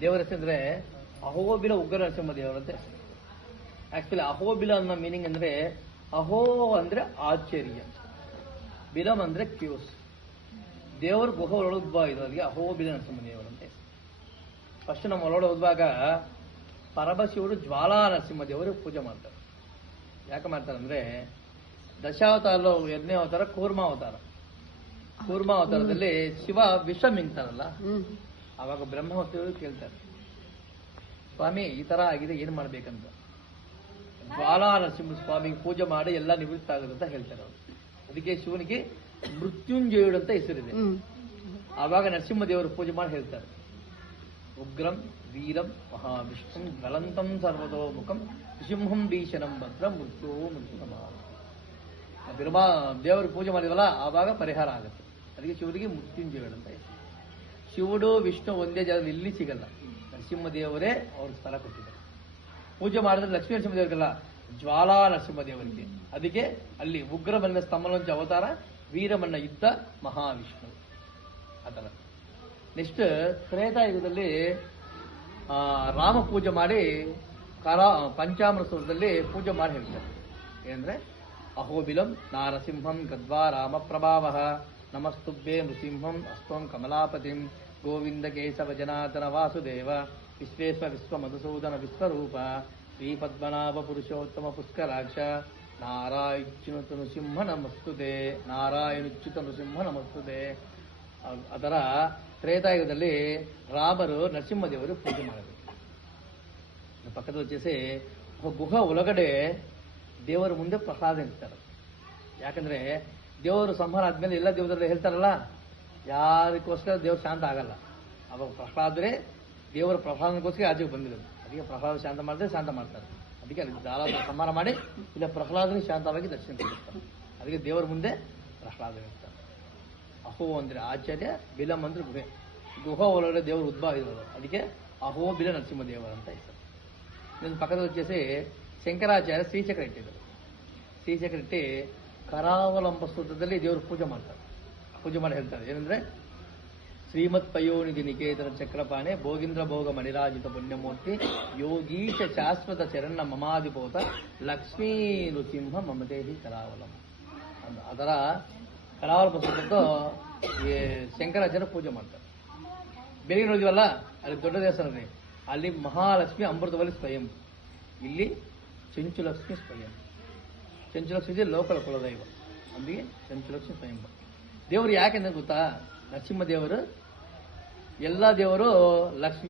ದೇವರ ಹೆಸರು ಅಂದ್ರೆ ಅಹೋಬಿಲ ಉಗ್ರ ನರಸಿಂಹ ದೇವರಂತೆ. ಆಕ್ಚುಲಿ ಅಹೋಬಿಲ ಅನ್ನೋ ಮೀನಿಂಗ್ ಅಂದ್ರೆ ಅಹೋ ಅಂದ್ರೆ ಆಶ್ಚರ್ಯ, ಬಿಲಂ ಅಂದ್ರೆ ಕ್ಯೂಸ್. ದೇವರು ಗುಹ ಒಳಗೆ ಉದ್ಭವ ಇದು, ಅದಕ್ಕೆ ಅಹೋಬಿಲ ನರಸಿಂಹ ದೇವರಂತೆ. ಫಸ್ಟ್ ನಮ್ಮ ಒಳಗಡೆ ಹೋದಾಗ ಪರಮಶಿವರು ಜ್ವಾಲಾ ನರಸಿಂಹ ದೇವರು ಪೂಜೆ ಮಾಡ್ತಾರೆ. ಯಾಕೆ ಮಾಡ್ತಾರೆ ಅಂದ್ರೆ ದಶಾವತಾರ 2ನೇ ಅವತಾರ ಕೂರ್ಮಾವತಾರ. ಕೂರ್ಮಾವತಾರದಲ್ಲಿ ಶಿವ ವಿಷ ಮಿಂಗ್ತಾರಲ್ಲ, ಆವಾಗ ಬ್ರಹ್ಮವತಿಯವರು ಕೇಳ್ತಾರೆ, ಸ್ವಾಮಿ ಈ ತರ ಆಗಿದೆ, ಏನ್ ಮಾಡ್ಬೇಕಂತ. ಜ್ವಾಲಾ ನರಸಿಂಹ ಸ್ವಾಮಿಗೆ ಪೂಜೆ ಮಾಡಿ ಎಲ್ಲ ನಿವೃತ್ತ ಆಗುತ್ತೆ ಅಂತ ಹೇಳ್ತಾರೆ ಅವರು. ಅದಕ್ಕೆ ಶಿವನಿಗೆ ಮೃತ್ಯುಂಜಯುಡು ಅಂತ ಹೆಸರಿದೆ. ಆವಾಗ ನರಸಿಂಹ ದೇವರು ಪೂಜೆ ಮಾಡಿ ಹೇಳ್ತಾರೆ, ಉಗ್ರಂ ವೀರಂ ಮಹಾವಿಷ್ಣುಂ ಜ್ವಲಂತಂ ಸರ್ವತೋಮುಖಂ ಸಿಂಹಂ ಭೀಷಣಂ ಭದ್ರಂ ಮೃತ್ಯೋ ಮೃತ್ಯು ದೇವರು ಪೂಜೆ ಮಾಡಿದವಲ್ಲ ಆವಾಗ ಪರಿಹಾರ ಆಗುತ್ತೆ. ಅದಕ್ಕೆ ಶಿವರಿಗೆ ಮೃತ್ಯುಂಜಯುಡು ಅಂತ ಹೆಸರು. ಶಿವುಡು ವಿಷ್ಣು ಒಂದೇ ಜಾಗದಲ್ಲಿ ಇಲ್ಲಿ ಸಿಗಲ್ಲ, ನರಸಿಂಹ ದೇವರೇ ಅವ್ರ ಸ್ಥಳ ಕೊಟ್ಟಿದ್ದಾರೆ. ಪೂಜೆ ಮಾಡಿದ್ರೆ ಲಕ್ಷ್ಮೀ ನರಸಿಂಹ ದೇವರಿಗಲ್ಲ, ಜ್ವಾಲಾ ನರಸಿಂಹ ದೇವರಿಗೆ. ಅದಕ್ಕೆ ಅಲ್ಲಿ ಉಗ್ರಮನ್ನ ಸ್ತಂಭನಂಚ ಅವತಾರ, ವೀರಮನ್ನ ಯುದ್ಧ ಮಹಾವಿಷ್ಣು ಆತರ. ನೆಕ್ಸ್ಟ್ ತ್ರೇತಾಯುಗದಲ್ಲಿ ರಾಮ ಪೂಜೆ ಮಾಡಿ ಪಂಚಾಮೃತ ಸ್ತೋತ್ರದಲ್ಲಿ ಪೂಜೆ ಮಾಡಿ ಹೇಳ್ತಾರೆ. ಏನಂದ್ರೆ ಅಹೋಬಿಲಂ ನಾರಸಿಂಹಂ ಗದ್ವಾ ರಾಮ ಪ್ರಭಾವ ನಮಸ್ತುಭ್ಯೆ ನೃಸಿಂಹಂ ಅಸ್ತ್ವಂ ಕಮಲಾಪತಿಂ ಗೋವಿಂದ ಕೇಶವ ಜನಾರ್ದನ ವಾಸುದೇವ ವಿಶ್ವೇಶ್ವ ವಿಶ್ವ ಮಧುಸೂದನ ವಿಶ್ವರೂಪ ಶ್ರೀ ಪದ್ಮನಾಭ ಪುರುಷೋತ್ತಮ ಪುಷ್ಕರಾಕ್ಷ ನಾರಾಯಣುಚ್ಯುತ ನೃಸಿಂಹ ನಮಸ್ತುತೆ, ನಾರಾಯಣುಚ್ಯುತ ನೃಸಿಂಹ ನಮಸ್ತುತೆ. ಅದರ ತ್ರೇತಾಯುಗದಲ್ಲಿ ರಾಮರು ನರಸಿಂಹದೇವರು ಪೂಜೆ ಮಾಡಬೇಕು. ಪಕ್ಕದಲ್ಲಿ వచ్చేసి ಗುಹ ಒಳಗಡೆ ದೇವರ ಮುಂದೆ ಪ್ರಸಾದ ಇರ್ತಾರೆ. ಯಾಕಂದ್ರೆ ದೇವರು ಸಂಹಾರ ಆದ್ಮೇಲೆ ಎಲ್ಲ ದೇವರಲ್ಲಿ ಹೇಳ್ತಾರಲ್ಲ, ಯಾರಿಗೋಸ್ಕರ ದೇವ್ರು ಶಾಂತ ಆಗಲ್ಲ. ಅವಾಗ ಪ್ರಹ್ಲಾದ್ರೆ ದೇವರ ಪ್ರಹ್ಲಾದಕ್ಕೋಸ್ಕರ ಆಚೆಗೆ ಬಂದಿರೋದು. ಅದಕ್ಕೆ ಪ್ರಹ್ಲಾದ ಶಾಂತ ಮಾಡಿದ್ರೆ ಶಾಂತ ಮಾಡ್ತಾರೆ. ಅದಕ್ಕೆ ಅಲ್ಲಿ ದಾರ ಸಂಹಾರ ಮಾಡಿ ಇಲ್ಲ ಪ್ರಹ್ಲಾದನಿಗೆ ಶಾಂತವಾಗಿ ದರ್ಶನ ಕೊಡ್ತಾರೆ. ಅದಕ್ಕೆ ದೇವರ ಮುಂದೆ ಪ್ರಹ್ಲಾದ ಇರ್ತಾರೆ. ಅಹೋ ಅಂದ್ರೆ ಆಚಾರ್ಯ, ಬಿಲಂ ಅಂದ್ರೆ ಗುಹೆ. ಗುಹ ಒಳಗಡೆ ದೇವರು ಉದ್ಭವ ಇರೋದು, ಅದಕ್ಕೆ ಅಹೋ ಬಿಲ ನರಸಿಂಹ ದೇವರ ಅಂತ ಹೆಸರು. ನನ್ನ ಪಕ್ಕದಲ್ಲಿ వచ్చేసి ಶಂಕರಾಚಾರ್ಯ ಶ್ರೀಚಕ್ರ ಇಟ್ಟಿದ್ದಾರೆ. ಶ್ರೀಚಕ್ರ ಇಟ್ಟು ಕರಾವಲಂಬ ಸ್ತೋತ್ರದಲ್ಲಿ ದೇವರು ಪೂಜೆ ಮಾಡ್ತಾರೆ. ಪೂಜೆ ಮಾಡಿ ಹೇಳ್ತಾರೆ ಏನಂದ್ರೆ ಶ್ರೀಮತ್ ಪಯೋನಿಧಿ ನಿಕೇತನ ಚಕ್ರಪಾಣೆ ಭೋಗೀಂದ್ರ ಭೋಗ ಮಣಿರಾಜಿತ ಪುಣ್ಯಮೂರ್ತಿ ಯೋಗೀಶ ಶಾಶ್ವತ ಶರಣ ಮಮಾಧಿಪೋತ ಲಕ್ಷ್ಮೀ ನೃಸಿಂಹ ಮಮದೇಹಿ ಕರಾವಲಂ. ಅದರ ಕರಾವಲಂಬ ಸ್ತೋತ್ರದ್ದು ಶಂಕರಾಚಾರ್ಯ ಪೂಜೆ ಮಾಡ್ತಾರೆ. ಬೆಳಿಗ್ಗೆ ನೋಡಿದ್ವಲ್ಲ ಅಲ್ಲಿ ದೊಡ್ಡ ದೇವಸ್ಥಾನ ರೀ, ಅಲ್ಲಿ ಮಹಾಲಕ್ಷ್ಮಿ ಅಮೃತವಲ್ಲಿ ಸ್ವಯಂ, ಇಲ್ಲಿ ಚಂಚುಲಕ್ಷ್ಮಿ ಸ್ವಯಂ. ಚಂಚುಲಕ್ಷ್ಮಿ ಲೋಕಲ ಕುಲದೈವ, ಅಂದಿಗೆ ಚಂಚುಲಕ್ಷ್ಮಿ ಸ್ವಯಂ. ದೇವರು ಯಾಕೆಂದ್ರೆ ಗೊತ್ತಾ, ನರಸಿಂಹ ದೇವರು ಎಲ್ಲ ದೇವರು ಲಕ್ಷ್ಮಿ